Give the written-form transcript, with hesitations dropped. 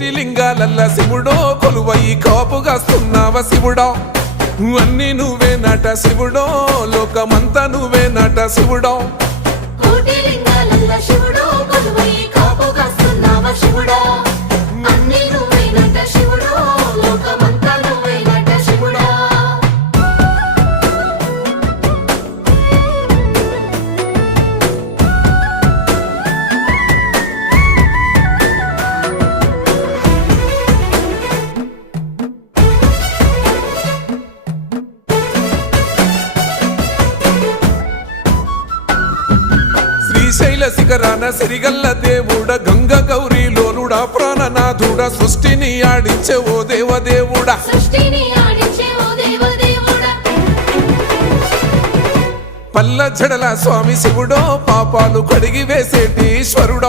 కోటి లింగాలల్ల శివుడో కొలువయి కాపుగాస్తున్నావ శివుడా అన్ని నువ్వే నట శివుడో లోకమంతా నువ్వే నట శివుడో కోటి లింగాలల్ల శివుడో కొలువయి కాపుగాస్తున్నావ శివుడా అన్ని నువ్వే నట శివుడో లోకమంతా నువ్వే నట శివుడా శ్రీశైల శిఖరాన సిరిగల్ల దేవుడ గంగ గౌరీ లోలుడా ప్రాణనాథుడా సృష్టిని ఆడించే ఓ దేవదేవుడా సృష్టిని ఆడించే ఓ దేవదేవుడా పల్ల జడల స్వామి శివుడో పాపాలు కడిగి వేసేటి ఈశ్వరుడో